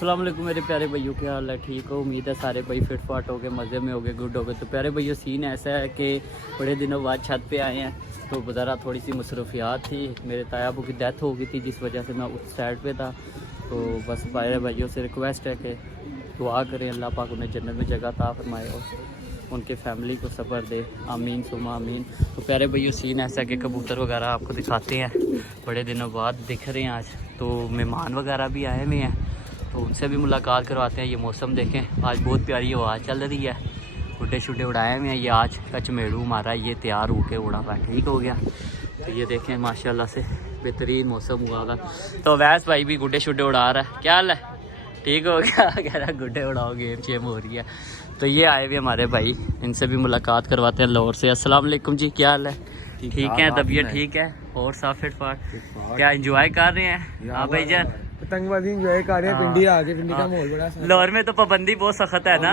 अस्सलाम वालेकुम मेरे प्यारे भाइयों, क्या हाल है? ठीक हो? उम्मीद है सारे भाई फिट फाट हो गए, मज़े में हो गए, गुड हो गए। तो प्यारे भाइयों सीन ऐसा है कि बड़े दिनों बाद छत पे आए हैं, तो ज़रा थोड़ी सी मसरूफियात थी। मेरे ताया अबू की डेथ हो गई थी, जिस वजह से मैं उस साइड पे था। तो बस प्यारे भाइयों से रिक्वेस्ट है कि दुआ करें, अल्लाह पाक उन्हें जन्नत में जगह अता फरमाए और उनके फैमिली को सब्र दे, आमीन सुमा आमीन। तो प्यारे भैया सीन ऐसा कि कबूतर वगैरह आपको दिखाते हैं, बड़े दिनों बाद दिख रहे हैं आज। तो मेहमान वगैरह भी आए हुए हैं, तो उनसे भी मुलाकात करवाते हैं। ये मौसम देखें, आज बहुत प्यारी हवा चल रही है, गुड्डे शुड्डे उड़ाए हुए हैं। ये आज का चमेड़ू हमारा ये तैयार होके उड़ा हुआ, ठीक हो गया। तो ये देखें माशाल्लाह से बेहतरीन मौसम हुआ हुआ। तो वैस भाई भी गुड्डे शुड्डे उड़ा रहा है, क्या हाल है? ठीक हो गया? कह रहा गुड्डे उड़ाओ, गेम शेम हो रही है। तो ये आए हुए हमारे भाई, इनसे भी मुलाकात करवाते हैं लाहौर से। अस्सलाम वालेकुम जी, क्या हाल है? ठीक है, तबीयत ठीक है और साफ फिट फाट? क्या एंजॉय कर रहे हैं? हाँ भाई जान, पतंगबाजी एंजॉय कर रहे हैं। पिंडी आ गए, पिंडी का माहौल बड़ा लाहौर में तो पाबंदी बहुत सख्त है ना।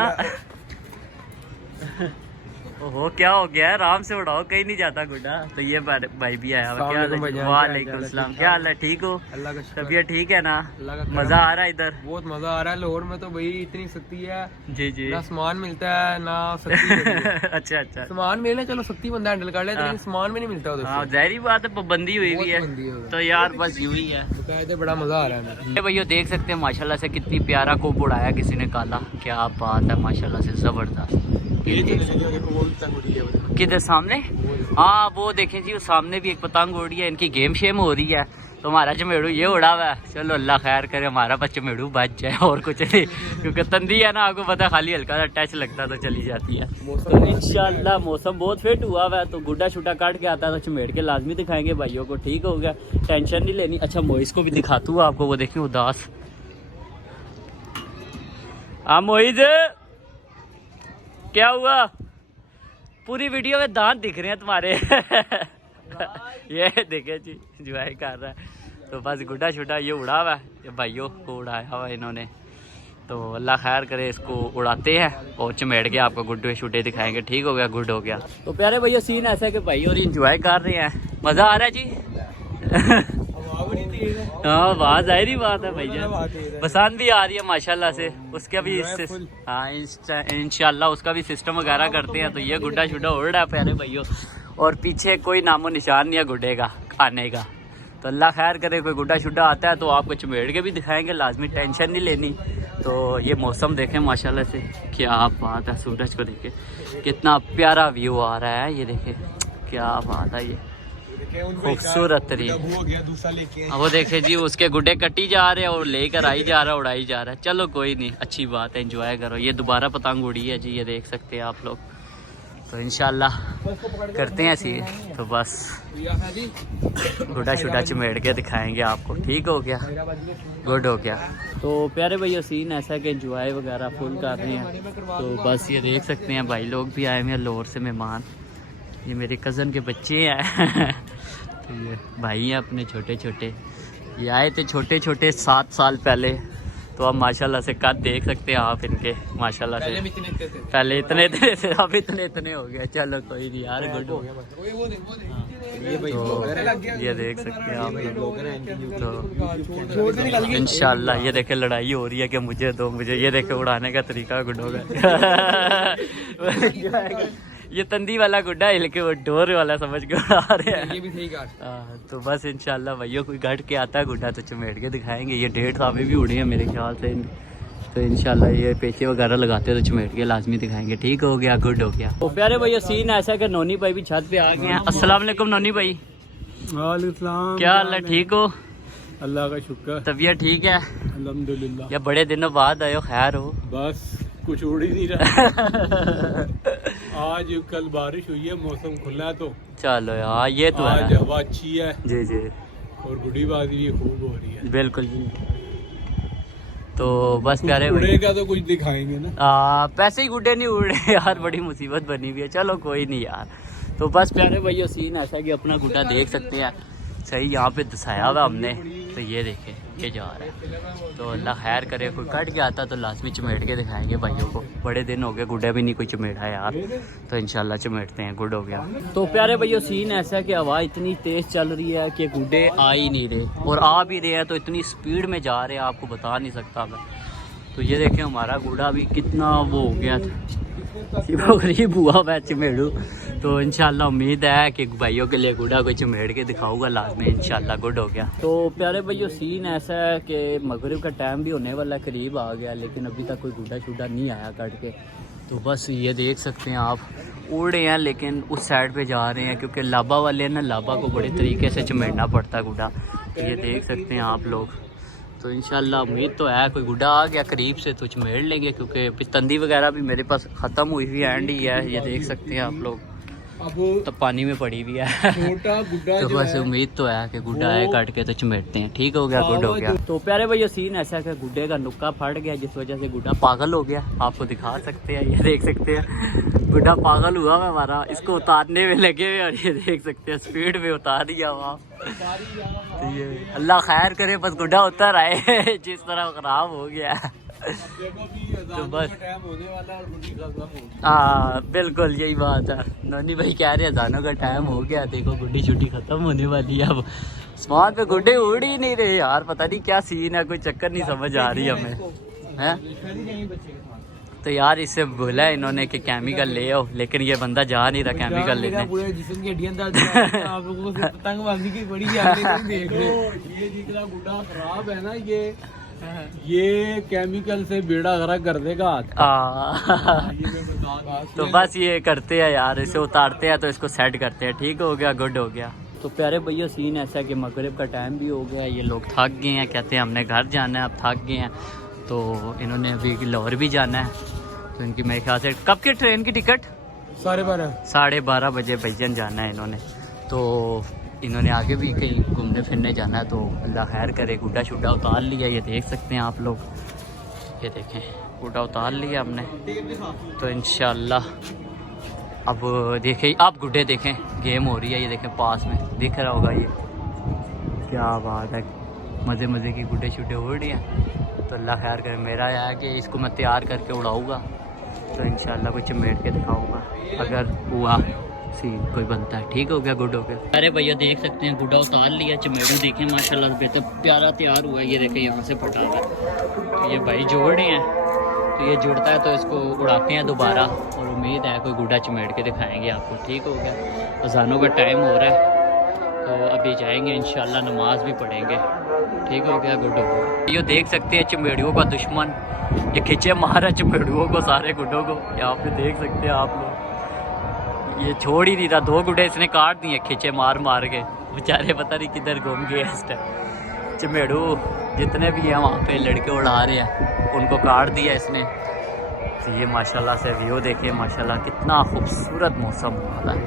ओहो क्या हो गया है? आराम से उड़ाओ, कहीं नहीं जाता गुड्डा। तो ये भाई भी आया हुआ, क्या हाल है? वालेकुम सलाम, क्या हाल है? ठीक हो? अल्लाह का शुक्र। तबीयत ठीक है ना? अल्लाह का मजा आ रहा है इधर? बहुत मजा आ रहा है। लाहौर में तो भाई इतनी सख्ती है, जी जी। ना सामान मिलता है ना सख्ती होती है। अच्छा अच्छा। सामान मिले चलो सख्ती बंदा हैंडल कर ले, लेकिन सामान में नहीं मिलता उधर हाँ से। जाहिर बात है, पाबंदी हुई हुई है। पाबंदी है उधर। तो यार बस यूं ही है। बकायदे बड़ा मजा आ रहा है। ये भैया देख सकते हैं माशाल्लाह से कितनी प्यारा कोप उड़ाया किसी ने काला, क्या बात है माशाल्लाह से जबरदस्त। किधर सामने? हाँ वो देखें जी, वो सामने भी एक पतंग उड़ी है, इनकी गेम शेम हो रही है। तो हमारा चमेड़ू ये उड़ा हुआ है। चलो अल्लाह खैर करे, हमारा बस चमेड़ू बच जाए और कुछ नहीं, क्योंकि तंदी है ना, आपको पता खाली हल्का सा टच लगता तो चली जाती है। तो इंशाल्लाह मौसम बहुत फिट हुआ हुआ है, तो गुड्डा शुड्डा काट के आता है तो चमेड़ के लाजमी दिखाएंगे भाइयों को, ठीक हो गया, टेंशन नहीं लेनी। अच्छा मोइस को भी दिखाता हूँ आपको, वो देखें उदास। हाँ मोइज क्या हुआ? पूरी वीडियो में दांत दिख रहे हैं तुम्हारे। ये देखे जी एंजॉय कर रहा है। तो बस गुड्डा शुड्डा ये उड़ा हुआ है, ये भाइयों को उड़ाया हुआ इन्होंने। तो अल्लाह खैर करे, इसको उड़ाते हैं और चमेड़ के आपको गुड्डे शुड्डे दिखाएंगे, ठीक हो गया, गुड हो गया। तो प्यारे भैया सीन ऐसा है कि भाई और इंजॉय कर रहे हैं, मज़ा आ रहा है जी। हाँ बात जाहिर ही बात है भैया, पसंद भी आ रही है माशाल्लाह से। उसका भी हाँ इंशाल्लाह उसका भी सिस्टम वगैरह करते हैं। तो ये गुड्डा शुड्डा उड़ रहा है प्यारे भैया, और पीछे कोई नामो निशान नहीं है गुड्डे का खाने का। तो अल्लाह खैर करे, कोई गुड्डा शुड्डा आता है तो आपको चमेड़ के भी दिखाएंगे लाजमी, टेंशन नहीं लेनी। तो ये मौसम देखें माशाल्लाह से, क्या बात है। सूरज को देखें कितना प्यारा व्यू आ रहा है, ये देखें क्या बात है, ये खूबसूरत तरीके। वो देखे जी उसके गुड्डे कटी जा रहे हैं और लेकर आई जा रहा है, उड़ाई जा रहा है। चलो कोई नहीं, अच्छी बात है, एंजॉय करो। ये दोबारा पतंग उड़ी है जी, ये देख सकते हैं आप लोग। तो इंशाल्लाह करते हैं ऐसी। तो बस गुड्डा शुड्डा चमेड़ के दिखाएंगे आपको, ठीक हो गया, गुड हो गया। तो प्यारे भैया सीन ऐसा है कि एंजॉय वगैरह फुल कर रहे हैं। तो बस ये देख सकते हैं भाई लोग भी आए हुए हैं लाहौर से मेहमान, ये मेरे कज़न के बच्चे हैं। तो ये भाई हैं अपने छोटे छोटे, ये आए थे छोटे छोटे 7 साल पहले। तो अब माशाल्लाह से कद देख सकते हैं आप इनके, माशाल्लाह से पहले इतने थे, अब इतने हो गए। चलो कोई नहीं यार, गुड हो गया। तो ये देख सकते हैं आप लोग। तो इंशाल्लाह ये देखे लड़ाई हो रही है कि मुझे दो, मुझे, ये देखे उड़ाने का तरीका गुड हो गया। ये तंदी वाला गुड्डा हिल के वो डोर वाला समझ के उड़ा रहे हैं। ये भी सही कहा। तो बस इंशाल्लाह भैया कोई गढ़ के आता है गुड्डा तो चमेड़ के दिखाएंगे। ये 1.5 साल भी उड़े हैं मेरे ख्याल से। तो इंशाल्लाह ये पेचे वगैरह लगाते हैं तो चमेड़ के लाजमी दिखाएंगे, ठीक हो गया, गुड हो गया। तो प्यारे भैया सीन ऐसा है कि नोनी भाई भी छत पे आ गए हैं। अस्सलाम वालेकुम नोनी भाई, क्या हाल है? ठीक हो? अल्लाह का शुक्र। तबीयत ठीक है? अल्हम्दुलिल्लाह। या बड़े दिनों बाद आयो, खैर हो? बस कुछ उड़ ही नहीं रहा। आज कल बारिश हुई है, मौसम खुला तो चलो यार ये तो आज है, हवा अच्छी है जी जी, और गुड्डीबाजी भी खूब हो रही है। बिल्कुल जी। तो बस प्यारे उड़ेगा तो कुछ दिखाएंगे ना। पैसे ही गुड्डे नहीं उड़ रहे यार, बड़ी मुसीबत बनी हुई है। चलो कोई नहीं यार। तो बस प्यारे भैया सीन ऐसा कि अपना गुड्डा देख सकते हैं, सही यहाँ पे दसाया हुआ हमने। तो ये देखे ये जा रहा है। तो अल्लाह खैर करे, कोई कट के आता तो लाजमी चमेड़ के दिखाएंगे भाइयों को। बड़े दिन हो गए गुड्डा भी नहीं कोई चमेड़ा यार, तो इंशाल्लाह चमेड़ते हैं, गुड हो गया। तो प्यारे भैया सीन ऐसा है कि हवा इतनी तेज़ चल रही है कि गुड्डे आ ही नहीं रहे, और आ भी रहे हैं तो इतनी स्पीड में जा रहे हैं आपको बता नहीं सकता मैं। तो ये देखें हमारा गुड़ा भी कितना वो हो गया था, वो गरीब हुआ हुआ चमेड़ू। तो इंशाल्लाह उम्मीद है कि भाइयों के लिए गुड़ा कोई चमेड़ के दिखाऊंगा लाजमी, इंशाल्लाह गुड हो गया। तो प्यारे भाइयों सीन ऐसा है कि मगरिब का टाइम भी होने वाला करीब आ गया, लेकिन अभी तक कोई गुड़ा शुड़ा नहीं आया कट के। तो बस ये देख सकते हैं आप, उड़े हैं लेकिन उस साइड पे जा रहे हैं क्योंकि लाबा वाले ना लाबा को बड़े तरीके से चमेड़ना पड़ता है गुड़ा। तो ये देख सकते हैं आप लोग। तो इंशाल्लाह उम्मीद तो है कोई गुड़ा आ गया करीब से तो चमेड़ लेंगे, क्योंकि तंदी वगैरह भी मेरे पास ख़त्म हुई हुई एंड ही है। ये देख सकते हैं आप लोग, अब तो पानी में पड़ी हुई है। छोटा गुड्डा तो जो बस है उम्मीद तो है कि गुड्डा आए काट के तो चमेटते हैं। ठीक हो गया, गुड हो गया। तो प्यारे भैया सीन ऐसा है कि गुड्डे का नुक्का फट गया, जिस वजह से गुड्डा पागल हो गया। आपको दिखा सकते हैं, ये देख सकते हैं गुड्डा पागल हुआ है हमारा, इसको उतारने में लगे हुए और ये देख सकते हैं स्पीड में उतार दिया हुआ। तो ये अल्लाह खैर करे, बस गुड्डा उतर आए जिस तरह खराब हो गया। तो बस होने वाला है और गुड्डी खत्म होगी। हाँ बिल्कुल यही बात है, नोनी भाई कह रहे हैं अजानों का टाइम हो गया, देखो गुड्डी छुट्टी खत्म होने वाली है। अब स्मार्ट पे गुड्डे उड़ ही नहीं रहे यार, पता नहीं क्या सीन है, कोई चक्कर नहीं समझ आ रही हमें है। तो यार इससे बोला है इन्होंने कि केमिकल ले आओ, लेकिन ये बंदा जा नहीं रहा केमिकल लेने। पूरे जिस्म की हड्डियां दर्द आप लोगों को पतंगबाजी की बड़ी यादें देख रहे हो। ये जितना गुड्डा खराब है ना, ये केमिकल से बेड़ा गर्क कर देगा। तो बस ये करते हैं यार, इसे उतारते हैं तो इसको सेट करते हैं। ठीक हो गया, गुड हो गया। तो प्यारे भैया सीन ऐसा है कि मगरिब का टाइम भी हो गया, ये लोग थक गए हैं, कहते हैं हमने घर जाना है, अब थक गए हैं। तो इन्होंने अभी लाहौर भी जाना है, तो इनकी मेरे ख्याल से कब की ट्रेन की टिकट 12:30 बजे भैजन जाना है इन्होंने। तो इन्होंने आगे भी कहीं घूमने फिरने जाना है, तो अल्लाह खैर करे। गुड्डा शुड्डा उतार लिया, ये देख सकते हैं आप लोग, ये देखें गुड्डा उतार लिया हमने। तो इंशाल्लाह अब देखें आप गुड्डे देखें, गेम हो रही है, ये देखें पास में दिख रहा होगा, ये क्या बात है, मज़े मज़े की गुड्डे शुड्डे उड़ रही हैं। तो अल्लाह खैर करे, मेरा है कि इसको मैं तैयार करके उड़ाऊँगा, तो इंशाल्लाह कुछ चमेट के दिखाऊँगा अगर हुआ सीन कोई बनता है। ठीक हो गया, गुड हो गया। अरे भैया देख सकते हैं गुड्डा उतार लिया, चमेड़ू देखें माशाल्लाह बेहतर प्यारा तैयार हुआ है। ये देखें यहाँ से फटा हुआ है, तो ये भाई जोड़ रहे हैं, तो ये जुड़ता है तो इसको उड़ाते हैं दोबारा, और उम्मीद है कोई गुड्डा चमेड़ के दिखाएंगे आपको। ठीक हो गया, अज़ानों का टाइम हो रहा है, तो अभी जाएंगे इंशाल्लाह, नमाज भी पढ़ेंगे। ठीक हो गया, गुड हो गया। ये देख सकते हैं चमेड़ियों का दुश्मन, ये खिंचे मारा चमेड़ुओं को, सारे गुड्डों को यहाँ पे देख सकते हैं आप लोग। ये छोड़ ही नहीं रहा, 2 गुड्डे इसने काट दिए खिंचे मार मार के, बेचारे पता नहीं किधर घूम गए इस टाइम। चमेड़ू जितने भी हैं वहाँ पे लड़के उड़ा रहे हैं, उनको काट दिया इसने। तो ये माशाल्लाह से व्यू देखिए, माशाल्लाह कितना खूबसूरत मौसम हो रहा है।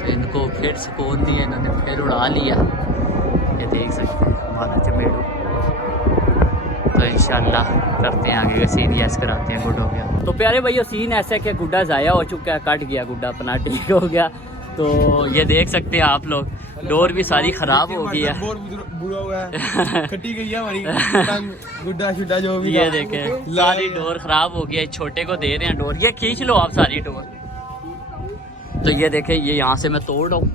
तो इनको फिर सुकून दिया इन्होंने, फिर उड़ा लिया। ये देख सकते हैं हमारा चमेड़ू। तो इंशाल्लाह करते हैं आगे का सीन, यस कराते हैं, गुड हो गया। तो प्यारे भैया सीन ऐसा है कि गुड्डा ज़ाया हो चुका है, कट गया गुड्डा अपना, ठीक हो गया। तो ये देख सकते हैं आप लोग, डोर भी सारी ख़राब हो गई है, बुरा हुआ है, कटी गई है हमारी गुड्डा शुड्डा जो भी। ये देखें सारी डोर ख़राब हो गई है, छोटे को दे रहे हैं डोर, ये खींच लो आप सारी डोर। तो ये देखें, ये यहाँ से मैं तोड़ रहा हूँ,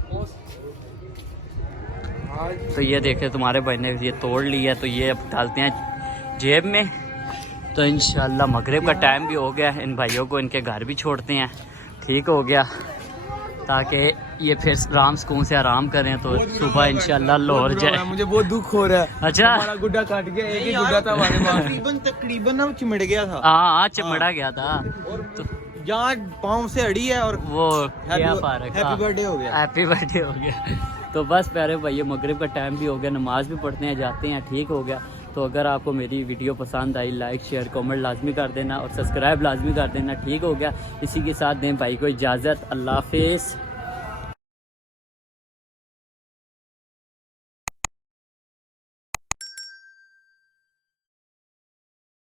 तो ये देखें तुम्हारे भाई ने ये तोड़ लिया, तो ये अब डालते हैं जेब में। तो इंशाल्लाह मगरिब का टाइम भी हो गया, इन भाइयों को इनके घर भी छोड़ते हैं। ठीक हो गया, ताकि ये फिर आराम सुकून से आराम करें, तो सुबह इंशाल्लाह लाहौर जाए। मुझे बहुत दुख हो रहा है। अच्छा, हमारा गुड्डा काट गया, एक ही गुड्डा था हमारे पास, तकरीबन ना चिमड़ गया था। हाँ चिमड़ा गया था, तो यहाँ पाँव से अड़ी है, और वो क्या फारक, हैप्पी बर्थडे हो गया, हैप्पी बर्थडे हो गया। तो बस प्यारे भैया मगरिब का टाइम भी हो गया, नमाज भी पढ़ते हैं, जाते हैं। ठीक हो गया। तो अगर आपको मेरी वीडियो पसंद आई, लाइक शेयर कमेंट लाजमी कर देना, और सब्सक्राइब लाजमी कर देना। ठीक हो गया। इसी के साथ दें भाई को इजाज़त, अल्लाह हाफिज़।